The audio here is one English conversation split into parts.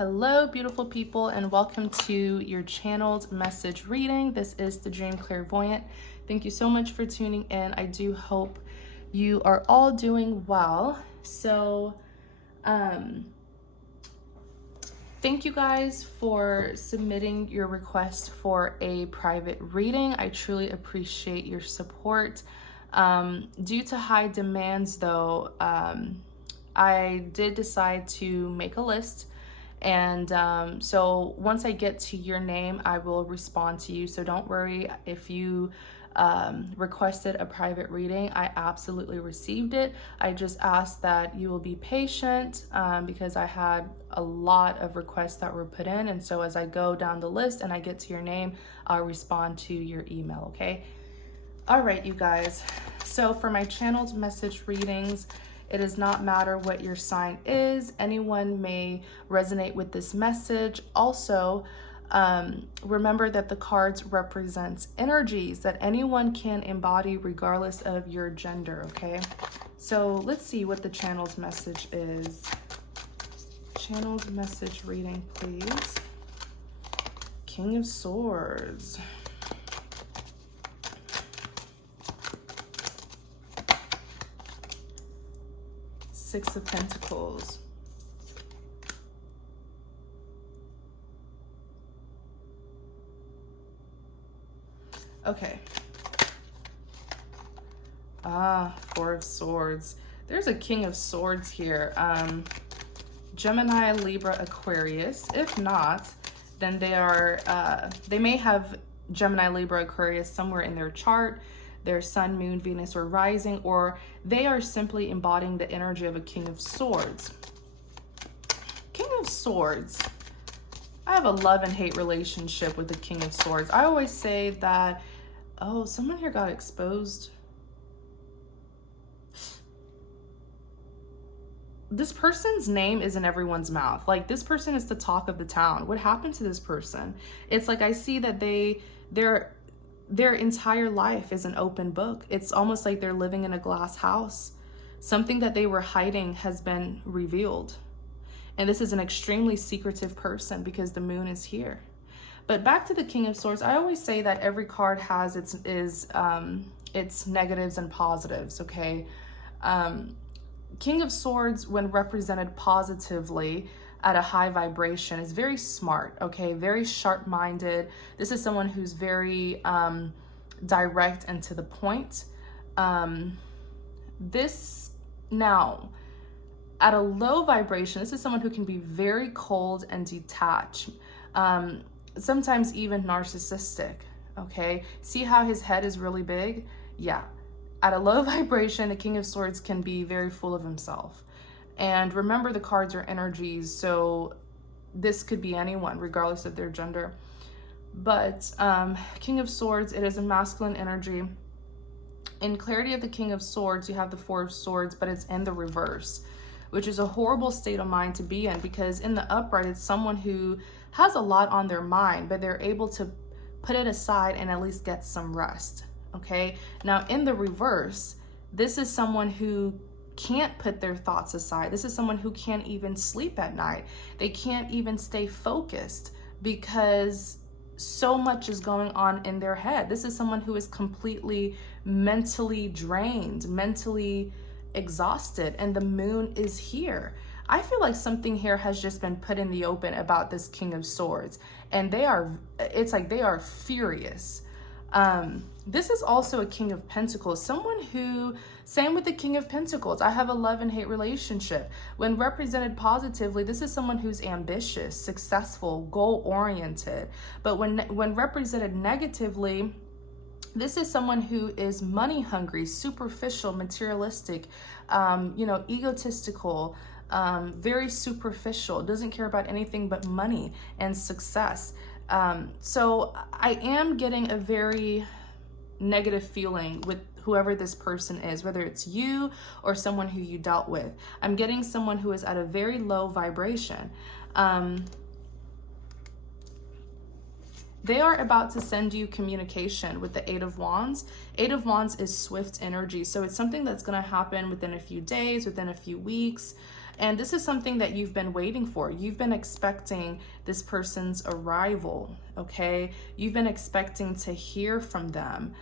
Hello, beautiful people, and welcome to your channeled message reading. This is the Dream Clairvoyant. Thank you so much for tuning in. I do hope you are all doing well. So, thank you guys for submitting your request for a private reading. I truly appreciate your support. Due to high demands, though, I did decide to make a list. And so once I get to your name, I will respond to you. So don't worry if you requested a private reading. I absolutely received it. I just ask that you will be patient because I had a lot of requests that were put in. And so as I go down the list and I get to your name, I'll respond to your email, okay? All right, you guys. So for my channeled message readings, it does not matter what your sign is. Anyone may resonate with this message. Also, remember that the cards represent energies that anyone can embody regardless of your gender, okay? So let's see what the channeled message is. Channeled message reading, please. King of Swords. Six of Pentacles. Okay. Four of Swords. There's a King of Swords here. Gemini, Libra, Aquarius. If not, then they may have Gemini, Libra, Aquarius somewhere in their chart, their sun, moon, Venus, or rising, or they are simply embodying the energy of a King of Swords. King of Swords. I have a love and hate relationship with the King of Swords. I always say that, oh, someone here got exposed. This person's name is in everyone's mouth. Like, this person is the talk of the town. What happened to this person? It's like I see that their entire life is an open book. It's almost like they're living in a glass house. Something that they were hiding has been revealed. And this is an extremely secretive person because the moon is here. But back to the King of Swords, I always say that every card has its negatives and positives, okay? King of Swords, when represented positively at a high vibration, is very smart, okay? Very sharp-minded. This is someone who's very direct and to the point. Now, at a low vibration, this is someone who can be very cold and detached, sometimes even narcissistic, okay? See how his head is really big? Yeah. At a low vibration, a King of Swords can be very full of himself. And remember, the cards are energies, so this could be anyone, regardless of their gender. But King of Swords, it is a masculine energy. In clarity of the King of Swords, you have the Four of Swords, but it's in the reverse, which is a horrible state of mind to be in, because in the upright, it's someone who has a lot on their mind, but they're able to put it aside and at least get some rest, okay? Now, in the reverse, this is someone who can't put their thoughts aside. This is someone who can't even sleep at night. They can't even stay focused because so much is going on in their head. This is someone who is completely mentally drained, mentally exhausted, and the moon is here. I feel like something here has just been put in the open about this King of Swords, and it's like they are furious. This is also a King of Pentacles, someone who, same with the King of Pentacles, I have a love and hate relationship. When represented positively, this is someone who's ambitious, successful, goal-oriented. But when represented negatively, this is someone who is money hungry, superficial, materialistic, egotistical, very superficial, doesn't care about anything but money and success. So I am getting a very negative feeling with whoever this person is, whether it's you or someone who you dealt with. I'm getting someone who is at a very low vibration. They are about to send you communication with the Eight of Wands. Eight of Wands is swift energy, so it's something that's going to happen within a few days, within a few weeks. And this is something that you've been waiting for. You've been expecting this person's arrival, okay? You've been expecting to hear from them.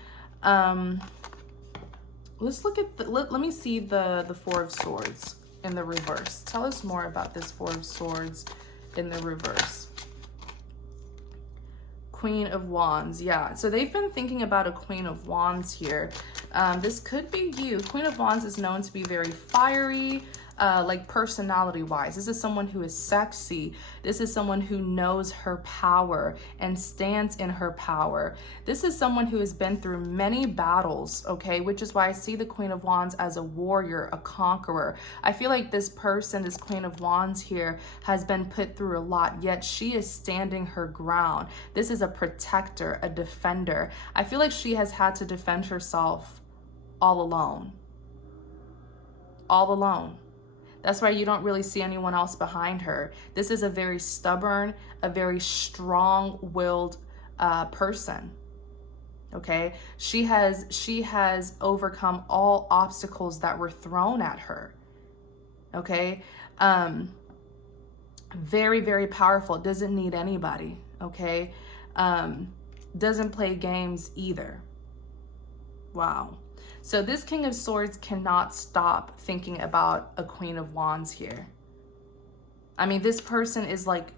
Let's look at let me see the Four of Swords in the reverse. Tell us more about this Four of Swords in the reverse. Queen of Wands, yeah. So they've been thinking about a Queen of Wands here. This could be you. Queen of Wands is known to be very fiery, like personality-wise. This is someone who is sexy. This is someone who knows her power and stands in her power. This is someone who has been through many battles, okay? Which is why I see the Queen of Wands as a warrior, a conqueror. I feel like this person, this Queen of Wands here, has been put through a lot, yet she is standing her ground. This is a protector, a defender. I feel like she has had to defend herself all alone. All alone. That's why you don't really see anyone else behind her. This is a very stubborn, a very strong-willed person. Okay, she has overcome all obstacles that were thrown at her. Okay, very, very powerful. Doesn't need anybody. Okay, doesn't play games either. Wow. So this King of Swords cannot stop thinking about a Queen of Wands here. I mean, this person is like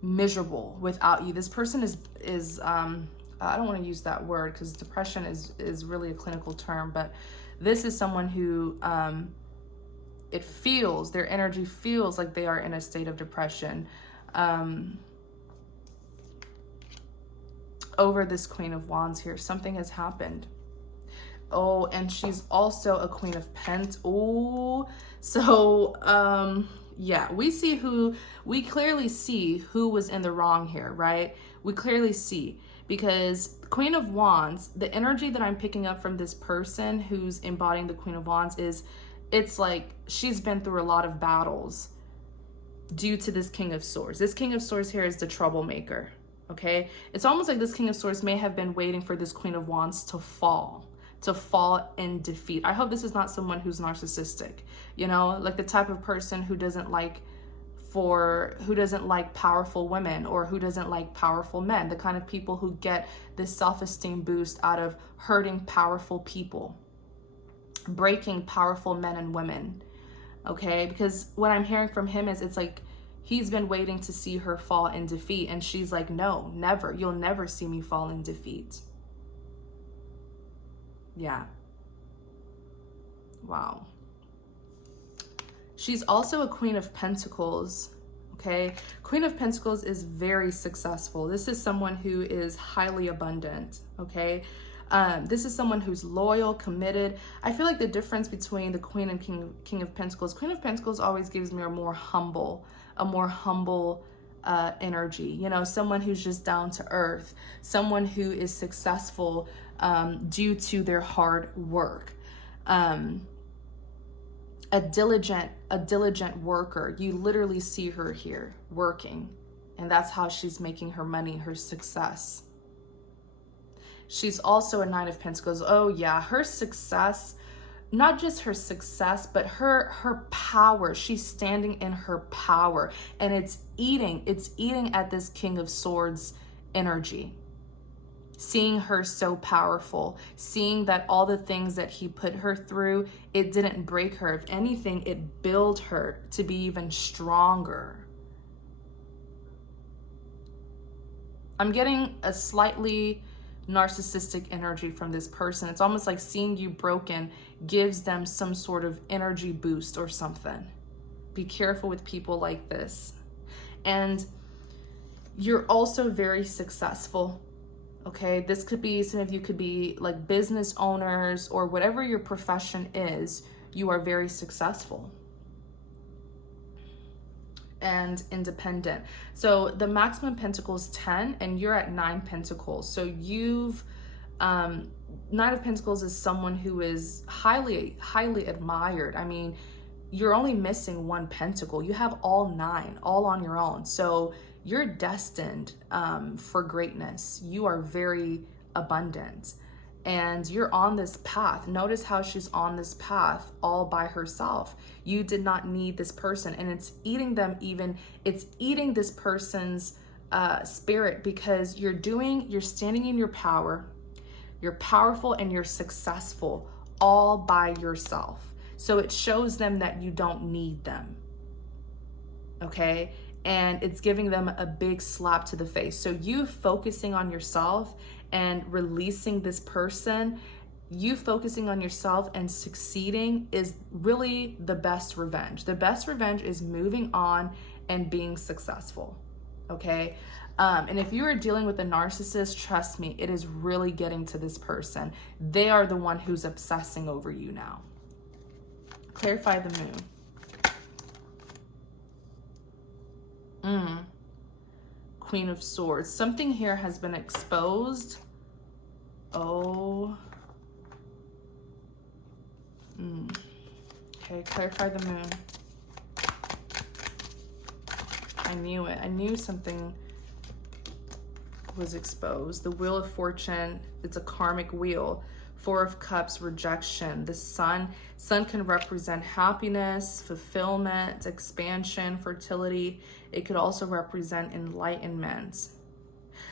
miserable without you. This person is I don't want to use that word because depression is really a clinical term, but this is someone who it feels, their energy feels like they are in a state of depression over this Queen of Wands here. Something has happened. Oh, and she's also a Queen of Pentacles. Oh, so yeah, we clearly see who was in the wrong here, right? We clearly see, because Queen of Wands, the energy that I'm picking up from this person who's embodying the Queen of Wands is, it's like she's been through a lot of battles due to this King of Swords. This King of Swords here is the troublemaker, okay? It's almost like this King of Swords may have been waiting for this Queen of Wands to fall in defeat. I hope this is not someone who's narcissistic, you know, like the type of person who doesn't like powerful women, or who doesn't like powerful men, the kind of people who get this self-esteem boost out of hurting powerful people, breaking powerful men and women, okay? Because what I'm hearing from him is, it's like he's been waiting to see her fall in defeat, and she's like, no, never. You'll never see me fall in defeat. Yeah. Wow. She's also a Queen of Pentacles, okay? Queen of Pentacles is very successful. This is someone who is highly abundant, okay? This is someone who's loyal, committed. I feel like the difference between the Queen and King of Pentacles, Queen of Pentacles always gives me a more humble energy, you know, someone who's just down to earth, someone who is successful due to their hard work, a diligent worker. You literally see her here working, and that's how she's making her money, her success. She's also a Nine of Pentacles. Oh yeah, her success, not just her success, but her power. She's standing in her power, and it's eating at this King of Swords energy. Seeing her so powerful, seeing that all the things that he put her through, it didn't break her. If anything, it built her to be even stronger. I'm getting a slightly narcissistic energy from this person. It's almost like seeing you broken gives them some sort of energy boost or something. Be careful with people like this. And you're also very successful. Okay, this could be, some of you could be like business owners, or whatever your profession is, you are very successful and independent. So the maximum Pentacles 10, and you're at 9 Pentacles. So you've, 9 of Pentacles is someone who is highly admired. I mean, you're only missing 1 Pentacle. You have all 9, all on your own. So you're destined for greatness. You are very abundant. And you're on this path. Notice how she's on this path all by herself. You did not need this person, and it's eating them even, it's eating this person's spirit, because you're standing in your power, you're powerful, and you're successful all by yourself. So it shows them that you don't need them. Okay? And it's giving them a big slap to the face. So you focusing on yourself and releasing this person, you focusing on yourself and succeeding is really the best revenge. The best revenge is moving on and being successful. Okay? And if you are dealing with a narcissist, trust me, it is really getting to this person. They are the one who's obsessing over you now. Clarify the moon. Queen of Swords. Something here has been exposed. Oh. Okay, clarify the moon. I knew it. I knew something was exposed. The Wheel of Fortune, it's a karmic wheel. Four of Cups, rejection. The sun can represent happiness, fulfillment, expansion, fertility. It could also represent enlightenment.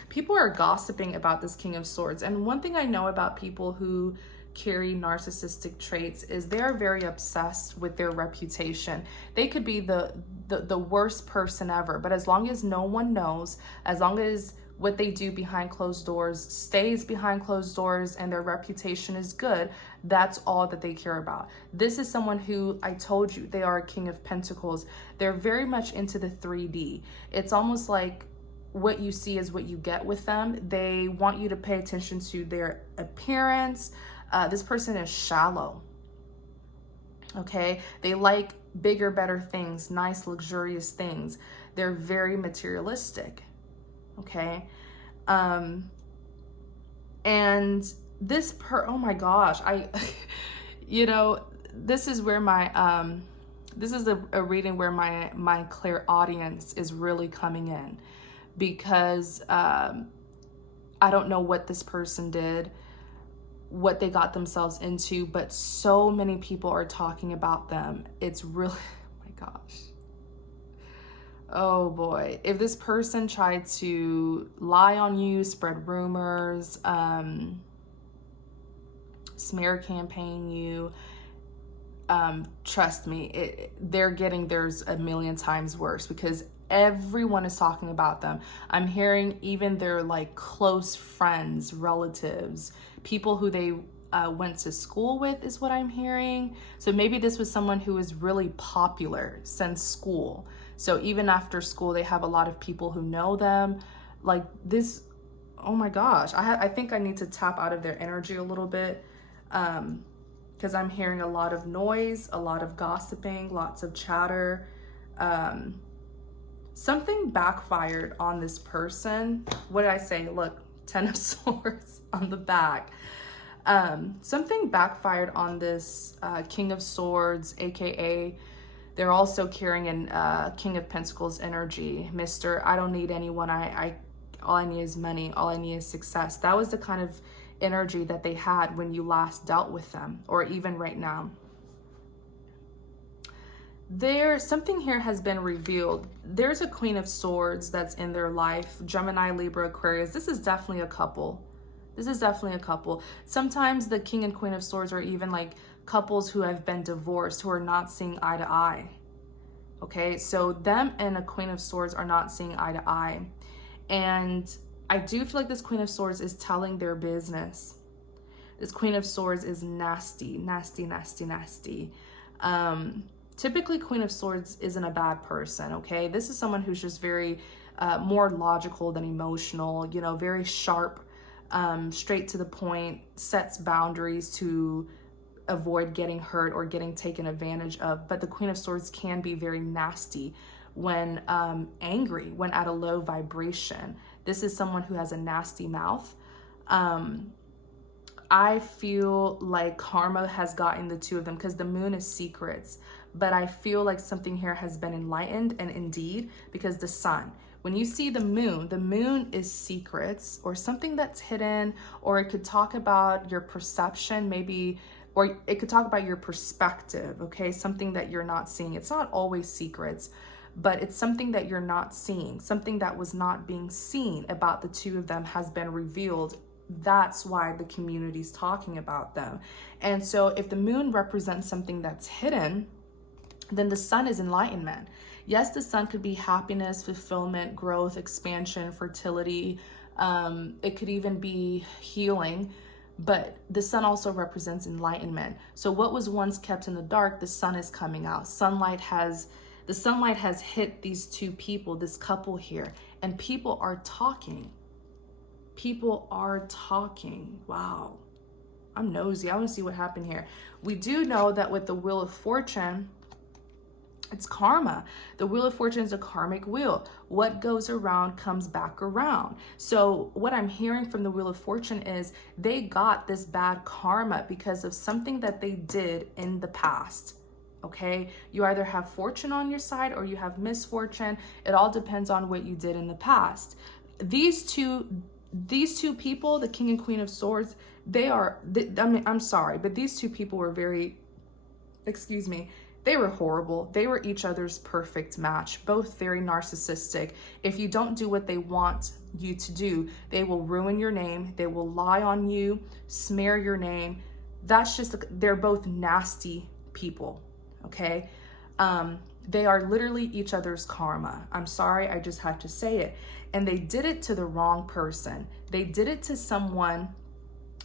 People are gossiping about this King of Swords. And one thing I know about people who carry narcissistic traits is they're very obsessed with their reputation. They could be the worst person ever, but as long as no one knows, as long as what they do behind closed doors stays behind closed doors and their reputation is good, that's all that they care about. This is someone who, I told you, they are a King of Pentacles. They're very much into the 3D. It's almost like what you see is what you get with them. They want you to pay attention to their appearance. This person is shallow. Okay? They like bigger, better things, nice, luxurious things. They're very materialistic. Okay. And this oh my gosh, you know, this is where my, this is a reading where my clairaudience is really coming in, because, I don't know what this person did, what they got themselves into, but so many people are talking about them. It's really, oh my gosh. Oh boy, if this person tried to lie on you, spread rumors, smear campaign you, trust me, they're getting theirs a million times worse, because everyone is talking about them. I'm hearing even their like close friends, relatives, people who they went to school with is what I'm hearing. So maybe this was someone who was really popular since school. So even after school, they have a lot of people who know them. Like this, oh my gosh. I think I need to tap out of their energy a little bit, because I'm hearing a lot of noise, a lot of gossiping, lots of chatter. Something backfired on this person. What did I say? Look, 10 of Swords on the back. Something backfired on this King of Swords, aka they're also carrying an King of Pentacles energy. Mr. I don't need anyone. All I need is money. All I need is success. That was the kind of energy that they had when you last dealt with them, or even right now. Something here has been revealed. There's a Queen of Swords that's in their life. Gemini, Libra, Aquarius. This is definitely a couple. This is definitely a couple. Sometimes the King and Queen of Swords are even like couples who have been divorced, who are not seeing eye to eye. Okay, so them and a Queen of Swords are not seeing eye to eye. And I do feel like this Queen of Swords is telling their business. This Queen of Swords is nasty, nasty, nasty, nasty. Typically, Queen of Swords isn't a bad person, okay? This is someone who's just very more logical than emotional, you know, very sharp, straight to the point, sets boundaries to avoid getting hurt or getting taken advantage of. But the Queen of Swords can be very nasty when angry, when at a low vibration. This is someone who has a nasty mouth. I feel like karma has gotten the two of them, because the moon is secrets, but I feel like something here has been enlightened. And indeed, because the sun, when you see the moon is secrets or something that's hidden, or it could talk about your perception, maybe, or it could talk about your perspective, okay? Something that you're not seeing. It's not always secrets, but it's something that you're not seeing. Something that was not being seen about the two of them has been revealed. That's why the community's talking about them. And so if the moon represents something that's hidden, then the sun is enlightenment. Yes, the sun could be happiness, fulfillment, growth, expansion, fertility. It could even be healing, but the sun also represents enlightenment. So what was once kept in the dark, the sun is coming out. The sunlight has hit these two people, this couple here, and people are talking. People are talking. Wow. I'm nosy. I want to see what happened here. We do know that with the Wheel of Fortune, it's karma. The Wheel of Fortune is a karmic wheel. What goes around comes back around. So what I'm hearing from the Wheel of Fortune is they got this bad karma because of something that they did in the past. Okay, you either have fortune on your side or you have misfortune. It all depends on what you did in the past. These two people, the King and Queen of Swords, I'm sorry, but these two people were they were horrible. They were each other's perfect match, both very narcissistic. If you don't do what they want you to do, they will ruin your name. They will lie on you, smear your name. They're both nasty people, okay? They are literally each other's karma. I'm sorry, I just had to say it. And they did it to the wrong person. They did it to someone,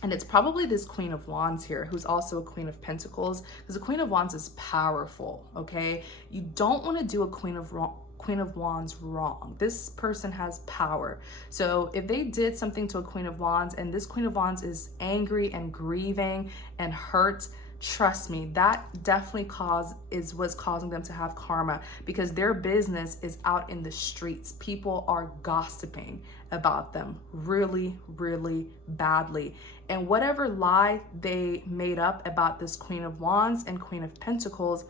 and it's probably this Queen of Wands here, who's also a Queen of Pentacles, because the Queen of Wands is powerful, okay? You don't want to do a Queen of Wands wrong. This person has power. So if they did something to a Queen of Wands, and this Queen of Wands is angry and grieving and hurt, trust me, that definitely was causing them to have karma, because their business is out in the streets. People are gossiping about them really, really badly. And whatever lie they made up about this Queen of Wands and Queen of Pentacles,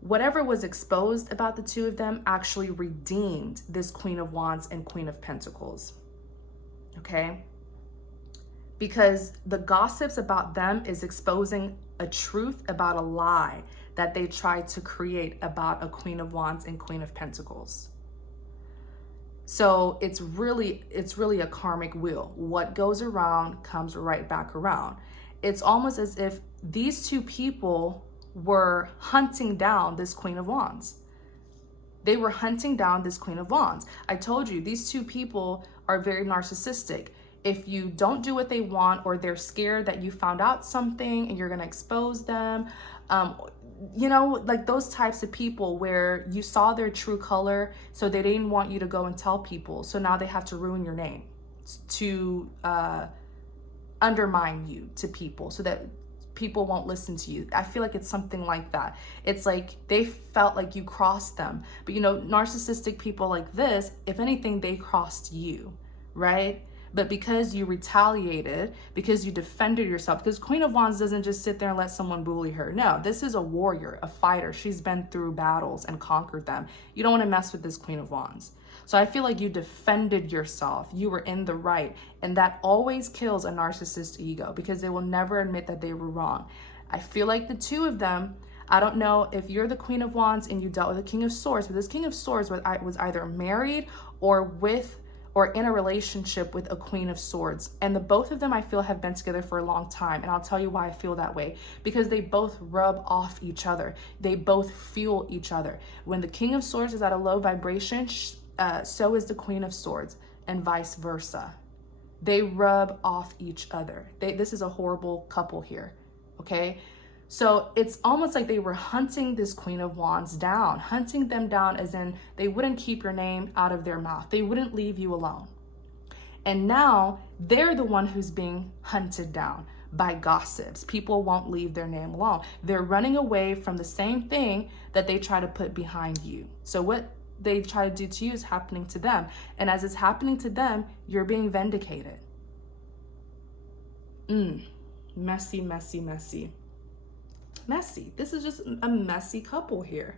whatever was exposed about the two of them actually redeemed this Queen of Wands and Queen of Pentacles, okay? Because the gossips about them is exposing a truth about a lie that they tried to create about a Queen of Wands and Queen of Pentacles. So it's really a karmic wheel. What goes around comes right back around. It's almost as if these two people were hunting down this Queen of Wands. They were hunting down this Queen of Wands. I told you, these two people are very narcissistic. If you don't do what they want, or they're scared that you found out something and you're going to expose them, you know, like those types of people where you saw their true color, so they didn't want you to go and tell people. So now they have to ruin your name to undermine you to people so that people won't listen to you. I feel like it's something like that. It's like they felt like you crossed them. But you know, narcissistic people like this, if anything, they crossed you, right? But because you retaliated, because you defended yourself, because Queen of Wands doesn't just sit there and let someone bully her. No, this is a warrior, a fighter. She's been through battles and conquered them. You don't want to mess with this Queen of Wands. So I feel like you defended yourself. You were in the right. And that always kills a narcissist ego, because they will never admit that they were wrong. I feel like the two of them, I don't know if you're the Queen of Wands and you dealt with the King of Swords, but this King of Swords was either married or in a relationship with a Queen of Swords. And the both of them, I feel, have been together for a long time. And I'll tell you why I feel that way. Because they both rub off each other. They both fuel each other. When the King of Swords is at a low vibration, so is the Queen of Swords, and vice versa. They rub off each other. This is a horrible couple here, okay? So it's almost like they were hunting this Queen of Wands down, hunting them down as in they wouldn't keep your name out of their mouth. They wouldn't leave you alone. And now they're the one who's being hunted down by gossips. People won't leave their name alone. They're running away from the same thing that they try to put behind you. So what they try to do to you is happening to them. And as it's happening to them, you're being vindicated. Messy, messy, messy. Messy. This is just a messy couple here.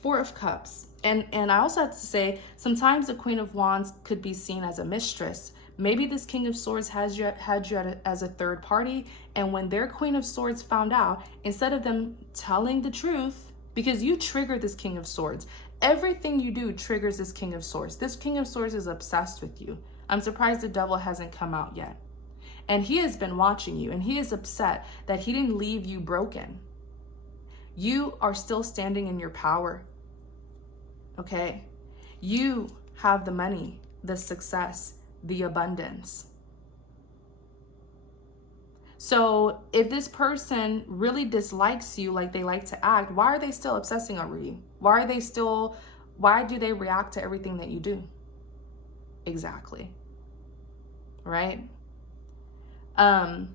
Four of Cups. And I also have to say, sometimes the Queen of Wands could be seen as a mistress. Maybe this King of Swords had you as a third party, and when their Queen of Swords found out, instead of them telling the truth, because you trigger this King of Swords, everything you do triggers this King of Swords. This King of Swords is obsessed with you. I'm surprised the Devil hasn't come out yet. And he has been watching you, and he is upset that he didn't leave you broken. You are still standing in your power. Okay? You have the money, the success, the abundance. So if this person really dislikes you like they like to act, why are they still obsessing over you? Why do they react to everything that you do? Exactly. Right? Karma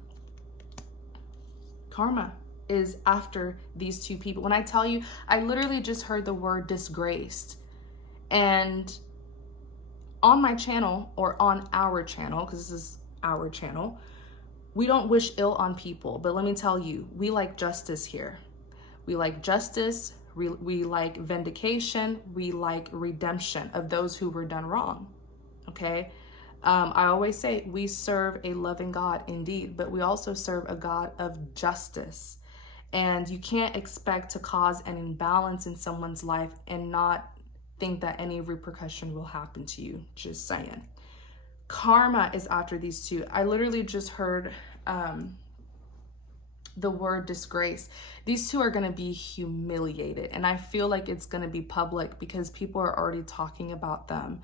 is after these two people. When I tell you, I literally just heard the word disgraced. And on my channel, or on our channel, because this is our channel, we don't wish ill on people. But let me tell you, we like justice here. We like justice. We like vindication. We like redemption of those who were done wrong. Okay? I always say we serve a loving God indeed, but we also serve a God of justice. And you can't expect to cause an imbalance in someone's life and not think that any repercussion will happen to you. Just saying. Karma is after these two. I literally just heard the word disgrace. These two are going to be humiliated. And I feel like it's going to be public because people are already talking about them.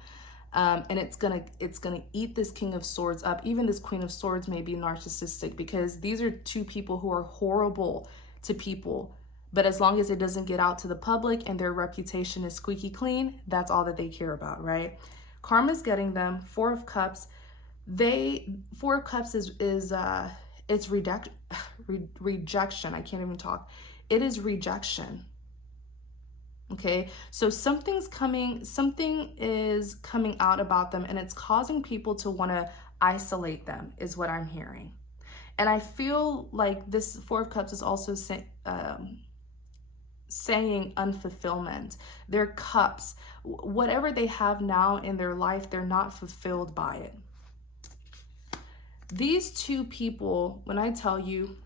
And it's gonna eat this King of Swords up. Even this Queen of Swords may be narcissistic, because these are two people who are horrible to people. But as long as it doesn't get out to the public and their reputation is squeaky clean, that's all that they care about, right? Karma's getting them. Four of Cups. Four of Cups is it's rejection. I can't even talk. It is rejection. Okay, so something is coming out about them, and it's causing people to want to isolate them, is what I'm hearing. And I feel like this Four of Cups is also saying unfulfillment. Their cups, whatever they have now in their life, they're not fulfilled by it. These two people, when I tell you,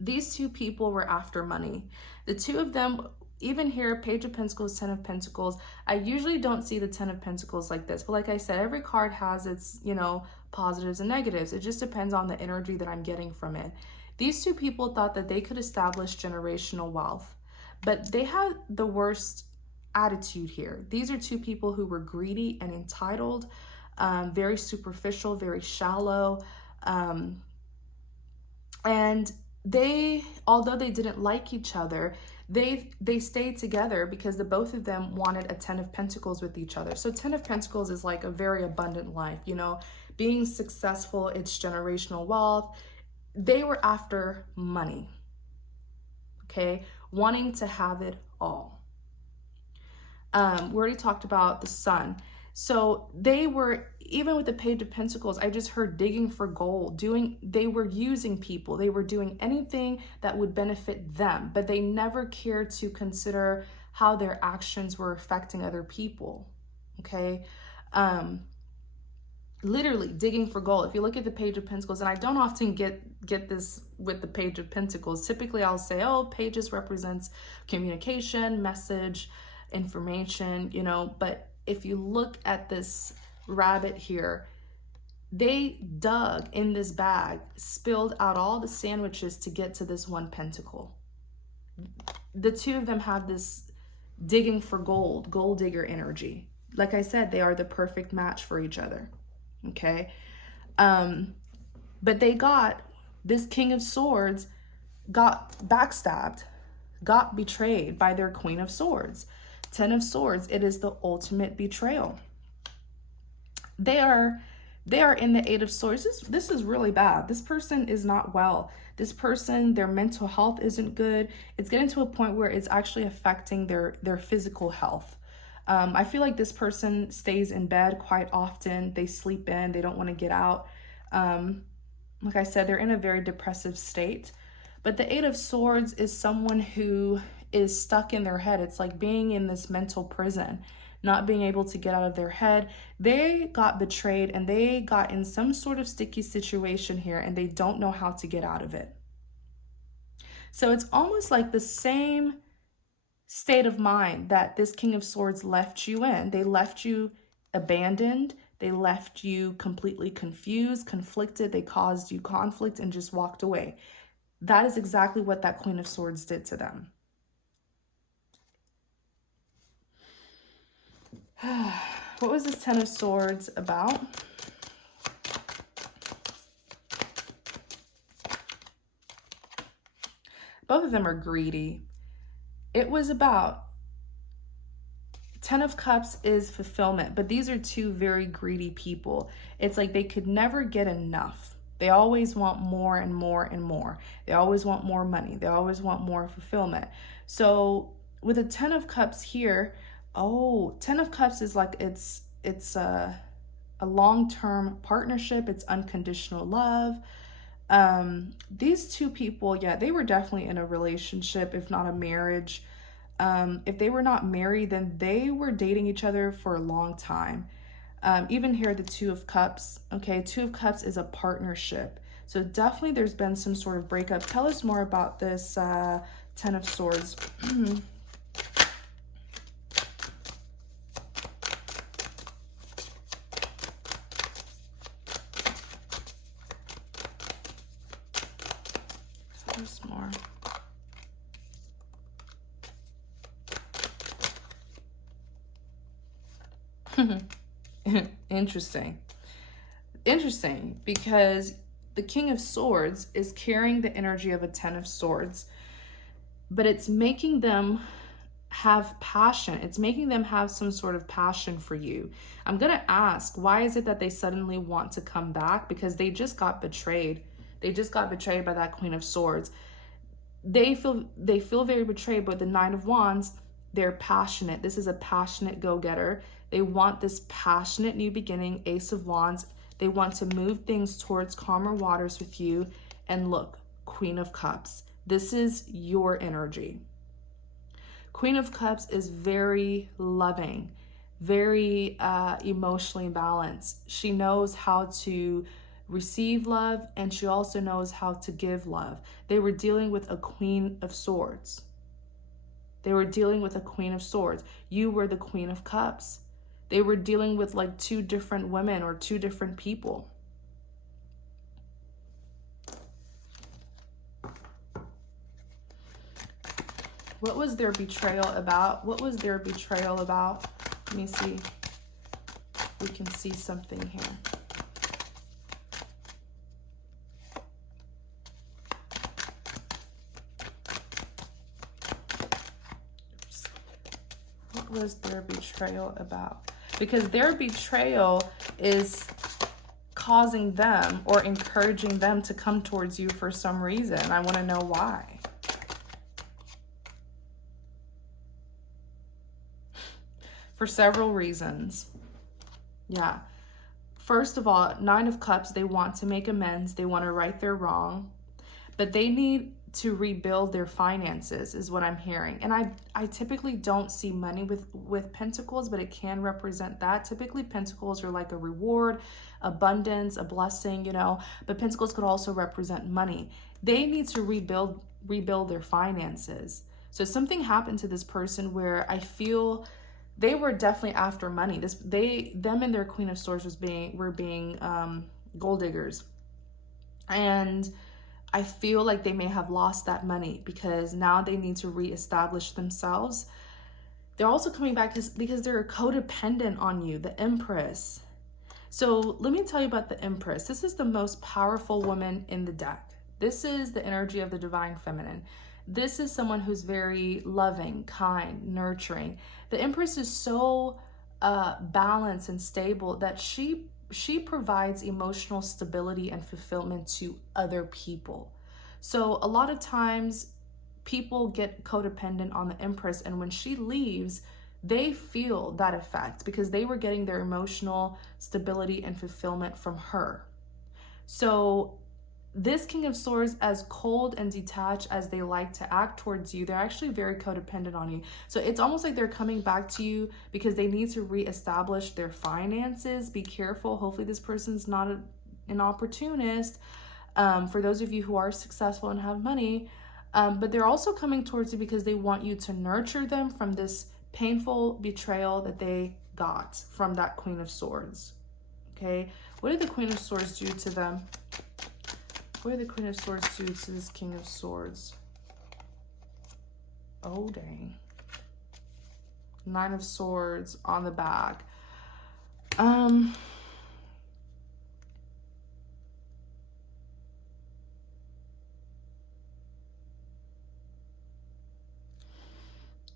these two people were after money. The two of them, even here, Page of Pentacles, Ten of Pentacles, I usually don't see the Ten of Pentacles like this. But like I said, every card has its, positives and negatives. It just depends on the energy that I'm getting from it. These two people thought that they could establish generational wealth, but they had the worst attitude here. These are two people who were greedy and entitled, very superficial, very shallow. And they, although they didn't like each other, they stayed together because the both of them wanted a Ten of Pentacles with each other. So Ten of Pentacles is like a very abundant life, being successful, it's generational wealth. They were after money, okay? Wanting to have it all. We already talked about the Sun. So they were, even with the Page of Pentacles, I just heard digging for gold, they were using people. They were doing anything that would benefit them, but they never cared to consider how their actions were affecting other people, okay? Literally digging for gold. If you look at the Page of Pentacles, and I don't often get this with the Page of Pentacles, typically I'll say, oh, pages represents communication, message, information, but if you look at this rabbit here, they dug in this bag, spilled out all the sandwiches to get to this one pentacle. The two of them have this digging for gold, gold digger energy. Like I said, they are the perfect match for each other. Okay. But they got this King of Swords, got backstabbed, got betrayed by their Queen of Swords. Ten of Swords, it is the ultimate betrayal. They are in the Eight of Swords. This is really bad. This person is not well. This person, their mental health isn't good. It's getting to a point where it's actually affecting their physical health. I feel like this person stays in bed quite often. They sleep in. They don't want to get out. Like I said, they're in a very depressive state. But the Eight of Swords is someone who is stuck in their head. It's like being in this mental prison, not being able to get out of their head. They got betrayed and they got in some sort of sticky situation here and they don't know how to get out of it. So it's almost like the same state of mind that this King of Swords left you in. They left you abandoned. They left you completely confused, conflicted. They caused you conflict and just walked away. That is exactly what that Queen of Swords did to them. What was this Ten of Swords about? Both of them are greedy. It was about Ten of Cups is fulfillment, but these are two very greedy people. It's like they could never get enough. They always want more and more and more. They always want more money. They always want more fulfillment. So with a Ten of Cups here, oh, Ten of Cups is like it's a long-term partnership. It's unconditional love. These two people, yeah, they were definitely in a relationship, if not a marriage. If they were not married, then they were dating each other for a long time. Even here, the Two of Cups, okay, Two of Cups is a partnership. So definitely there's been some sort of breakup. Tell us more about this Ten of Swords. Tell us more. Interesting, because the King of Swords is carrying the energy of a Ten of Swords, but it's making them have passion. It's making them have some sort of passion for you. I'm going to ask, why is it that they suddenly want to come back? Because they just got betrayed. They just got betrayed by that Queen of Swords. They feel very betrayed, but the Nine of Wands, they're passionate. This is a passionate go-getter. They want this passionate new beginning. Ace of Wands. They want to move things towards calmer waters with you. And look, Queen of Cups. This is your energy. Queen of Cups is very loving, very emotionally balanced. She knows how to receive love, and she also knows how to give love. They were dealing with a Queen of Swords. They were dealing with a Queen of Swords. You were the Queen of Cups. They were dealing with like two different women or two different people. What was their betrayal about? What was their betrayal about? Let me see. We can see something here. Oops. What was their betrayal about? Because their betrayal is causing them or encouraging them to come towards you for some reason. I want to know why. For several reasons. Yeah. First of all, Nine of Cups, they want to make amends. They want to right their wrong. But they need to rebuild their finances is what I'm hearing. And I typically don't see money with Pentacles, but it can represent that. Typically Pentacles are like a reward, abundance, a blessing, you know, but Pentacles could also represent money. They need to rebuild their finances. So something happened to this person where I feel they were definitely after money. Them and their Queen of Swords were being gold diggers. And I feel like they may have lost that money because now they need to reestablish themselves. They're also coming back because they're codependent on you, the Empress. So let me tell you about the Empress. This is the most powerful woman in the deck. This is the energy of the Divine Feminine. This is someone who's very loving, kind, nurturing. The Empress is so balanced and stable that she provides emotional stability and fulfillment to other people. So a lot of times people get codependent on the Empress, and when she leaves, they feel that effect because they were getting their emotional stability and fulfillment from her. So this King of Swords, as cold and detached as they like to act towards you, they're actually very codependent on you. So it's almost like they're coming back to you because they need to reestablish their finances. Be careful. Hopefully this person's not an opportunist. For those of you who are successful and have money, but they're also coming towards you because they want you to nurture them from this painful betrayal that they got from that Queen of Swords. Okay, what did the Queen of Swords do to them? What did the Queen of Swords do to this King of Swords? Oh, dang. Nine of Swords on the back.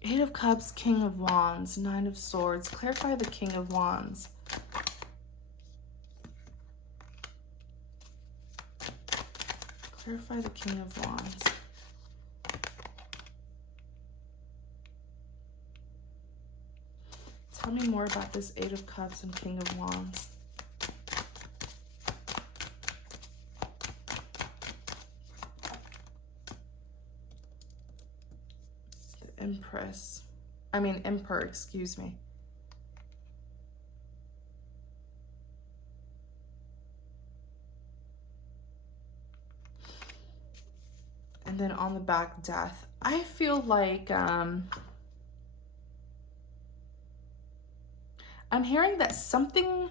Eight of Cups, King of Wands, Nine of Swords. Clarify the King of Wands. Clarify the King of Wands. Tell me more about this Eight of Cups and King of Wands. The Empress. Emperor, excuse me. And then on the back, Death. I feel like I'm hearing that something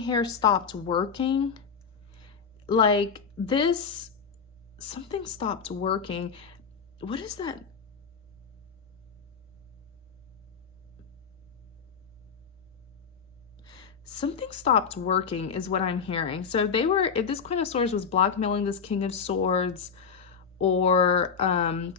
here stopped working. Like this, something stopped working. What is that? Something stopped working is what I'm hearing. So if this Queen of Swords was blackmailing this King of Swords or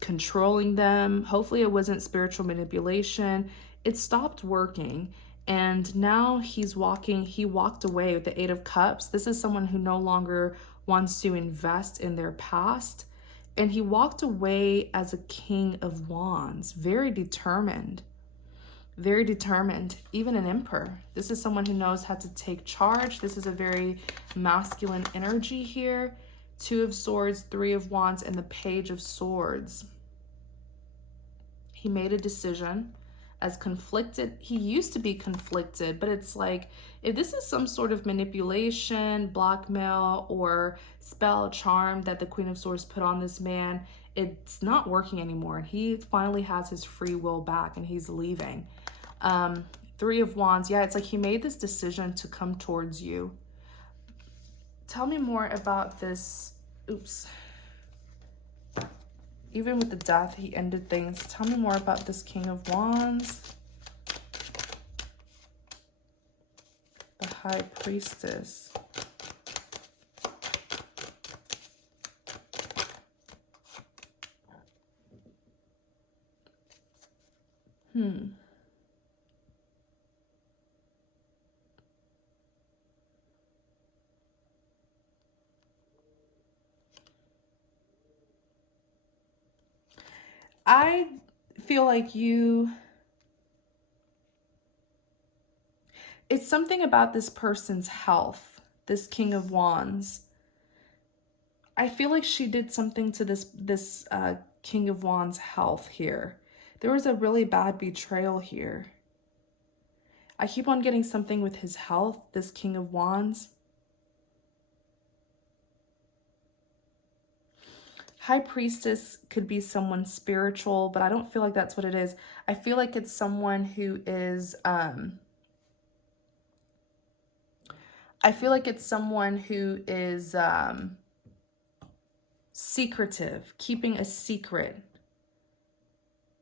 controlling them, hopefully it wasn't spiritual manipulation. It stopped working. And now he walked away with the Eight of Cups. This is someone who no longer wants to invest in their past. And he walked away as a King of Wands, very determined. Very determined, even an Emperor. This is someone who knows how to take charge. This is a very masculine energy here. Two of Swords, Three of Wands, and the Page of Swords. He made a decision. As conflicted, he used to be conflicted, but it's like, if this is some sort of manipulation, blackmail, or spell, charm that the Queen of Swords put on this man, it's not working anymore. And he finally has his free will back and he's leaving. Three of Wands, yeah, it's like he made this decision to come towards you. Tell me more about this. Oops. Even with the Death, he ended things. Tell me more about this King of Wands. The High Priestess. I feel like it's something about this person's health, this King of Wands. I feel like she did something to this King of Wands' health here. There was a really bad betrayal here. I keep on getting something with his health, this King of Wands. High Priestess could be someone spiritual, but I don't feel like that's what it is. I feel like it's someone who is, secretive, keeping a secret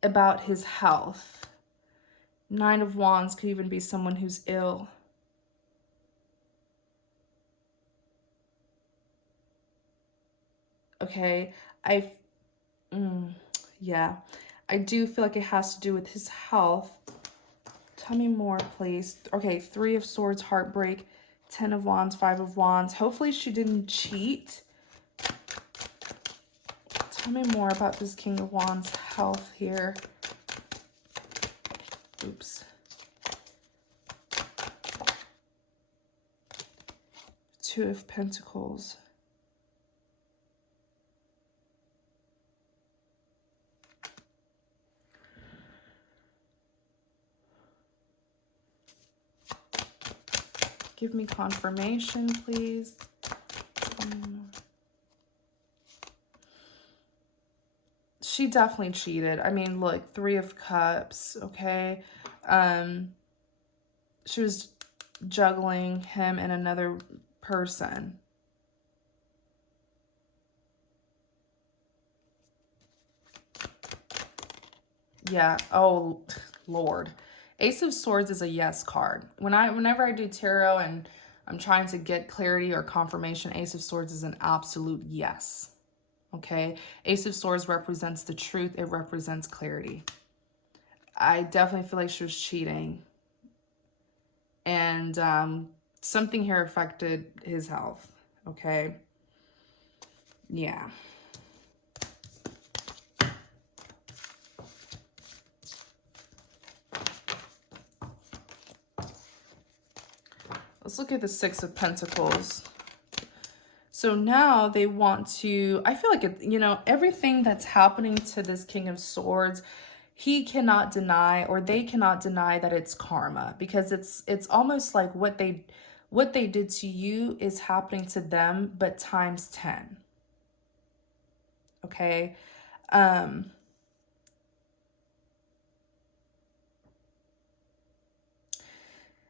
about his health. Nine of Wands could even be someone who's ill. Okay, yeah, I do feel like it has to do with his health. Tell me more, please. Okay, Three of Swords, heartbreak. 10 of Wands, 5 of Wands. Hopefully she didn't cheat. Tell me more about this King of Wands' health here. Oops. Two of Pentacles. Give me confirmation, please. She definitely cheated. I mean, look, 3 of Cups, okay? She was juggling him and another person. Yeah. Oh, Lord. Ace of Swords is a yes card. Whenever I do tarot and I'm trying to get clarity or confirmation, Ace of Swords is an absolute yes. Okay? Ace of Swords represents the truth. It represents clarity. I definitely feel like she was cheating. And something here affected his health. Okay? Yeah. Let's look at the 6 of Pentacles. So now they want to, I feel like, you know, everything that's happening to this King of Swords, he cannot deny, or they cannot deny that it's karma, because it's almost like what they did to you is happening to them, but times 10. Okay?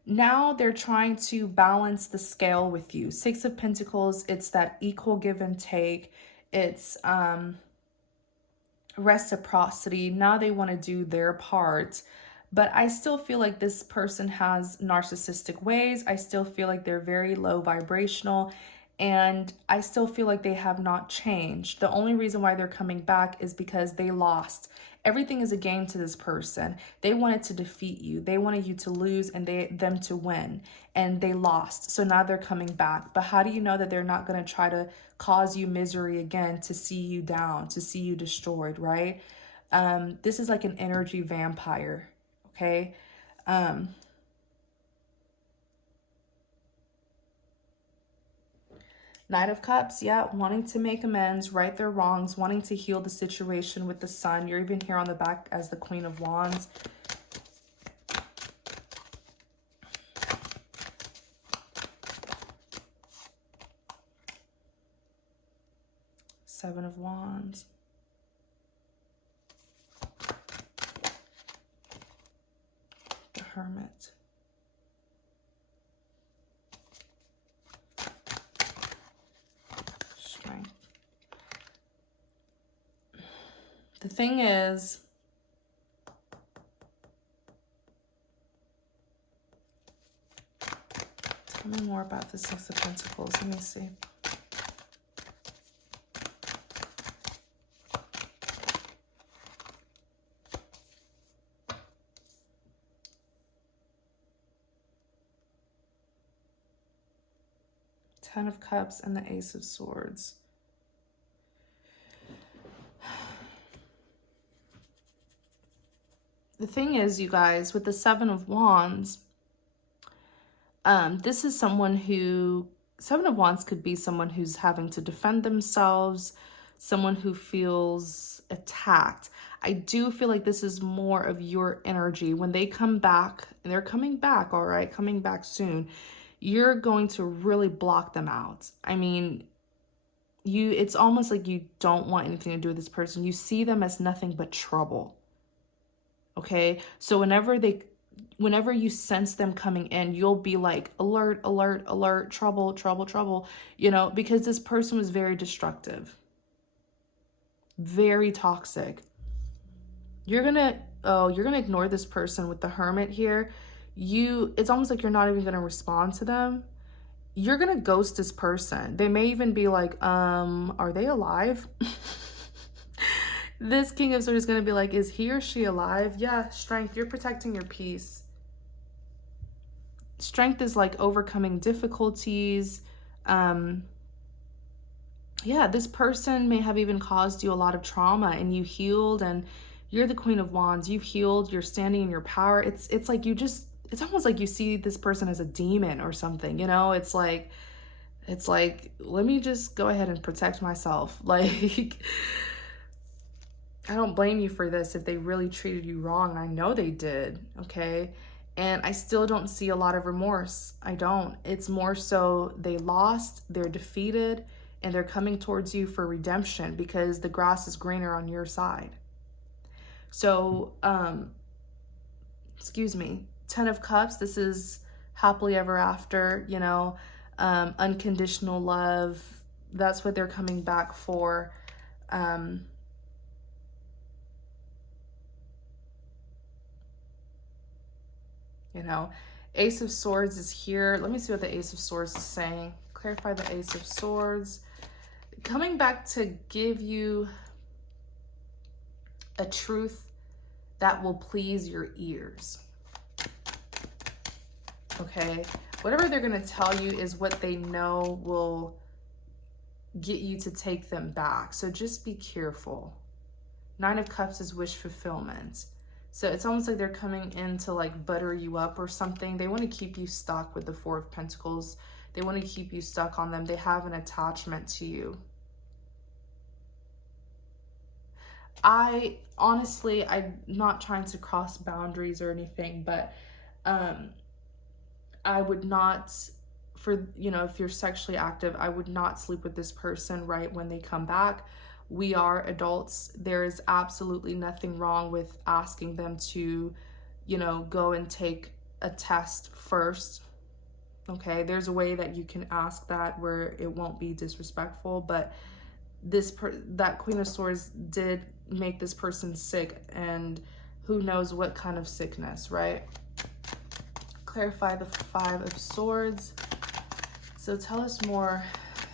Now they're trying to balance the scale with you. 6 of Pentacles, it's that equal give and take. It's reciprocity. Now they want to do their part. But I still feel like this person has narcissistic ways. I still feel like they're very low vibrational. And I still feel like they have not changed. The only reason why they're coming back is because they lost. Everything is a game to this person. They wanted to defeat you. They wanted you to lose and them to win. And they lost. So now they're coming back. But how do you know that they're not going to try to cause you misery again, to see you down, to see you destroyed, right? This is like an energy vampire, okay? Knight of Cups, yeah, wanting to make amends, right their wrongs, wanting to heal the situation with the Sun. You're even here on the back as the Queen of Wands. Seven of Wands. The Hermit. Strength. The thing is, tell me more about the 6 of Pentacles. Let me see. Ten of Cups and the Ace of Swords. The thing is, you guys, with the 7 of Wands, this is someone who, 7 of Wands could be someone who's having to defend themselves, someone who feels attacked. I do feel like this is more of your energy. When they come back, and they're coming back, all right, coming back soon, you're going to really block them out. I mean, it's almost like you don't want anything to do with this person. You see them as nothing but trouble. Okay? So whenever you sense them coming in, you'll be like, alert, alert, alert, trouble, trouble, trouble, you know, because this person was very destructive, very toxic. You're gonna ignore this person with the Hermit here. It's almost like you're not even gonna respond to them. You're gonna ghost this person. They may even be like, are they alive? This King of Swords is gonna be like, is he or she alive? Yeah, Strength, you're protecting your peace. Strength is like overcoming difficulties. Yeah, this person may have even caused you a lot of trauma, and you healed, and you're the Queen of Wands. You've healed, you're standing in your power. It's like it's almost like you see this person as a demon or something, you know? It's like, let me just go ahead and protect myself. Like, I don't blame you for this if they really treated you wrong. I know they did, okay? And I still don't see a lot of remorse. I don't. It's more so they lost, they're defeated, and they're coming towards you for redemption because the grass is greener on your side. So, excuse me, 10 of Cups, this is happily ever after, you know, unconditional love. That's what they're coming back for. You know, Ace of Swords is here. Let me see what the Ace of Swords is saying. Clarify the Ace of Swords. Coming back to give you a truth that will please your ears. Okay? Whatever they're going to tell you is what they know will get you to take them back. So just be careful. 9 of Cups is wish fulfillment. So it's almost like they're coming in to like butter you up or something. They want to keep you stuck with the 4 of Pentacles. They want to keep you stuck on them. They have an attachment to you. I honestly, I'm not trying to cross boundaries or anything, but I would not, for, you know, if you're sexually active, I would not sleep with this person right when they come back. We are adults. There is absolutely nothing wrong with asking them to, you know, go and take a test first. Okay, there's a way that you can ask that where it won't be disrespectful, but that Queen of Swords did make this person sick, and who knows what kind of sickness, right? Clarify the 5 of Swords. So tell us more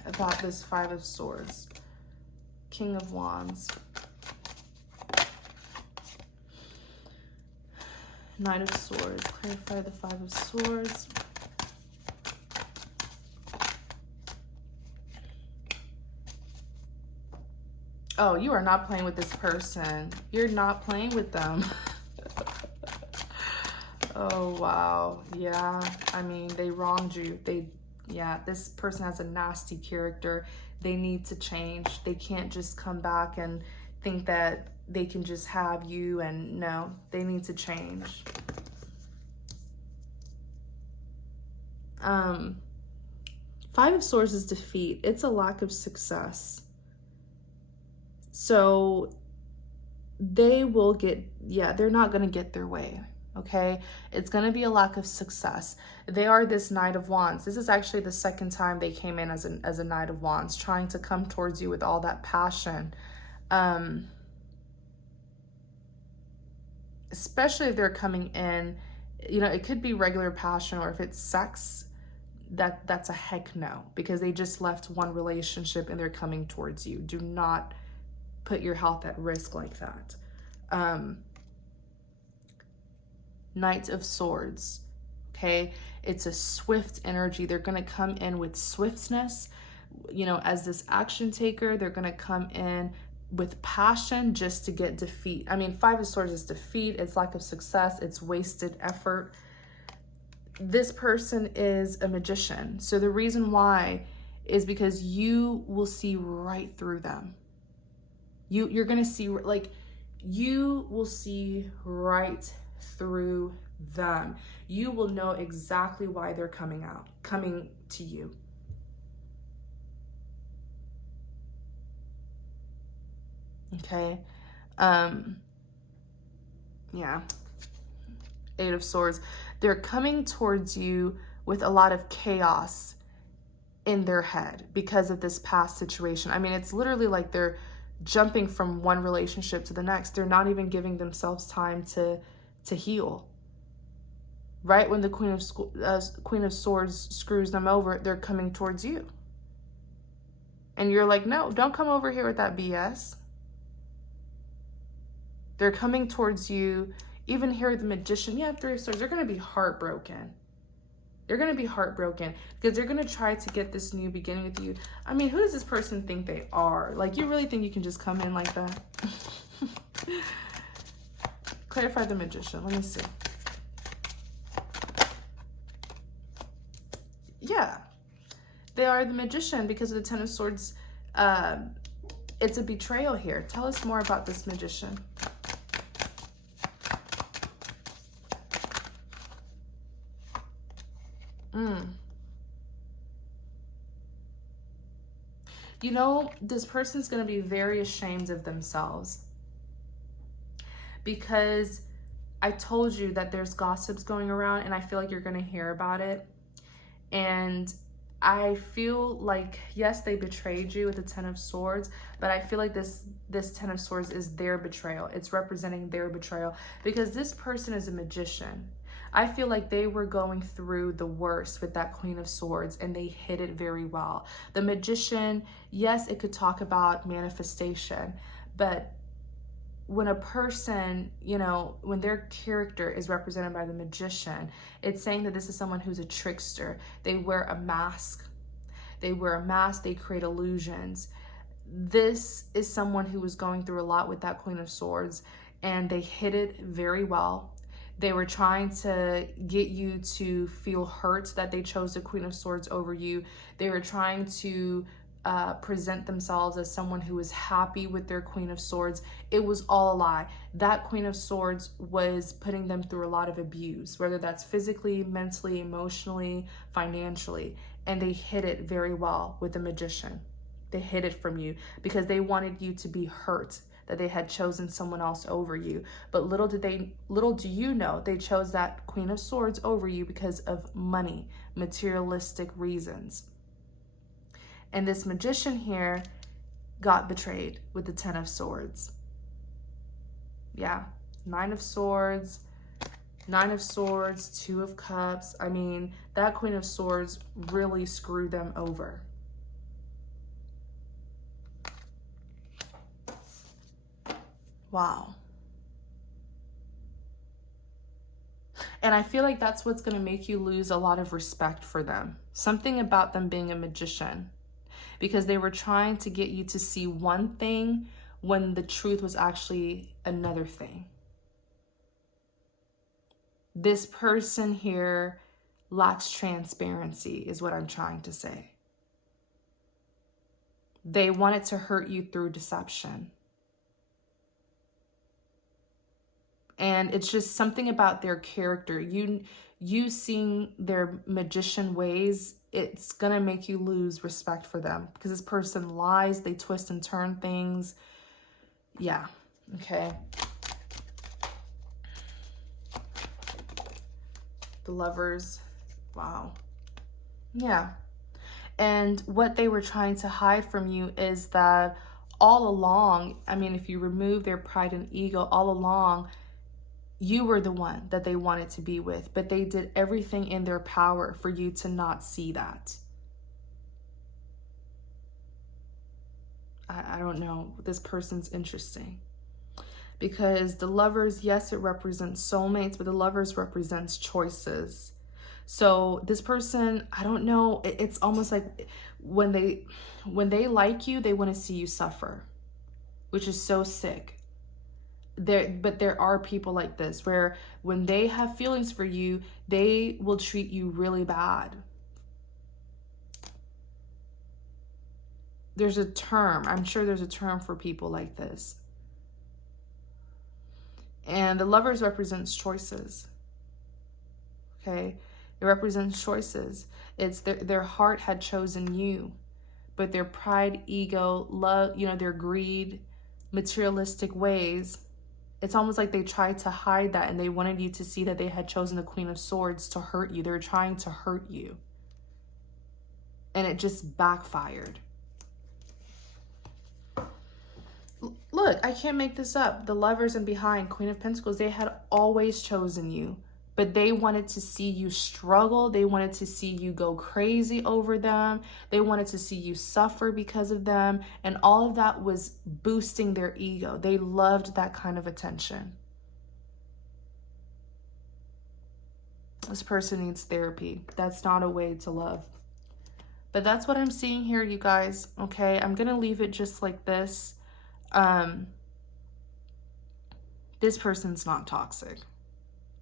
about this 5 of Swords. King of Wands. 9 of Swords. Clarify the 5 of Swords. Oh, you are not playing with this person. You're not playing with them. Oh, wow. Yeah. I mean, they wronged you. Yeah, this person has a nasty character. They need to change. They can't just come back and think that they can just have you, and no, they need to change. 5 of Swords is defeat. It's a lack of success. So they will get, yeah, they're not going to get their way. Okay, it's going to be a lack of success. They are this Knight of Wands. This is actually the second time they came in as a Knight of Wands, trying to come towards you with all that passion. Especially if they're coming in, you know, it could be regular passion, or if it's sex, that's a heck no, because they just left one relationship and they're coming towards you. Do not put your health at risk like that. Knight of Swords, okay? It's a swift energy. They're going to come in with swiftness. You know, as this action taker, they're going to come in with passion just to get defeat. I mean, 5 of Swords is defeat. It's lack of success. It's wasted effort. This person is a magician. So the reason why is because you will see right through them. You're going to see, like, you will see right through them. You will know exactly why they're coming to you. Okay. Yeah. 8 of Swords. They're coming towards you with a lot of chaos in their head because of this past situation. I mean, it's literally like they're jumping from one relationship to the next. They're not even giving themselves time to heal. Right when the Queen of Swords screws them over, they're coming towards you. And you're like, no, don't come over here with that BS. They're coming towards you. Even here, the Magician, yeah, 3 of Swords, they're going to be heartbroken. They're going to be heartbroken because they're going to try to get this new beginning with you. I mean, who does this person think they are? Like, you really think you can just come in like that? Clarify the Magician. Let me see. Yeah, they are the Magician because of the 10 of Swords. It's a betrayal here. Tell us more about this Magician. You know, this person's going to be very ashamed of themselves because I told you that there's gossips going around, and I feel like you're going to hear about it. And I feel like, yes, they betrayed you with the Ten of Swords, but I feel like this Ten of Swords is their betrayal. It's representing their betrayal because this person is a magician. I feel like they were going through the worst with that Queen of Swords, and they hid it very well. The magician, yes, it could talk about manifestation, but when a person, you know, when their character is represented by the magician, it's saying that this is someone who's a trickster. They wear a mask. They wear a mask. They create illusions. This is someone who was going through a lot with that Queen of Swords, and they hid it very well. They were trying to get you to feel hurt that they chose the Queen of Swords over you. They were trying to present themselves as someone who was happy with their Queen of Swords. It was all a lie. That Queen of Swords was putting them through a lot of abuse, whether that's physically, mentally, emotionally, financially, and they hid it very well with the magician. They hid it from you because they wanted you to be hurt that they had chosen someone else over you. But little do you know, they chose that Queen of Swords over you because of money, materialistic reasons. And this magician here got betrayed with the Ten of Swords. Yeah, Nine of Swords, Two of Cups. I mean, that Queen of Swords really screwed them over. Wow. And I feel like that's what's going to make you lose a lot of respect for them. Something about them being a magician. Because they were trying to get you to see one thing when the truth was actually another thing. This person here lacks transparency, is what I'm trying to say. They wanted to hurt you through deception. And it's just something about their character. You seeing their magician ways, it's gonna make you lose respect for them because this person lies, they twist and turn things. Yeah, okay. The Lovers, wow. Yeah, and what they were trying to hide from you is that all along, I mean, if you remove their pride and ego, all along, you were the one that they wanted to be with, but they did everything in their power for you to not see that. I don't know. This person's interesting. Because the Lovers, yes, it represents soulmates, but the Lovers represents choices. So this person, I don't know, it's almost like when they like you, they want to see you suffer, which is so sick. But there are people like this where when they have feelings for you, they will treat you really bad. There's a term, I'm sure there's a term for people like this. And the Lovers represents choices. Okay, it represents choices. It's their heart had chosen you, but their pride, ego, love, you know, their greed, materialistic ways, it's almost like they tried to hide that, and they wanted you to see that they had chosen the Queen of Swords to hurt you. They were trying to hurt you. And it just backfired. Look, I can't make this up. The Lovers and behind, Queen of Pentacles, they had always chosen you. But they wanted to see you struggle. They wanted to see you go crazy over them. They wanted to see you suffer because of them. And all of that was boosting their ego. They loved that kind of attention. This person needs therapy. That's not a way to love. But that's what I'm seeing here, you guys. Okay, I'm going to leave it just like this. This person's not toxic.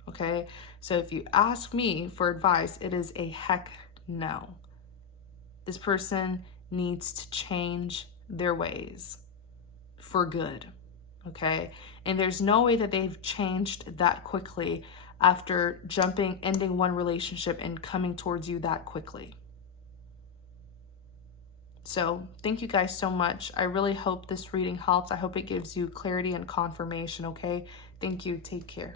Okay, so if you ask me for advice, it is a heck no. This person needs to change their ways for good. Okay, and there's no way that they've changed that quickly after ending one relationship and coming towards you that quickly. So thank you guys so much. I really hope this reading helps. I hope it gives you clarity and confirmation, okay? Thank you. Take care.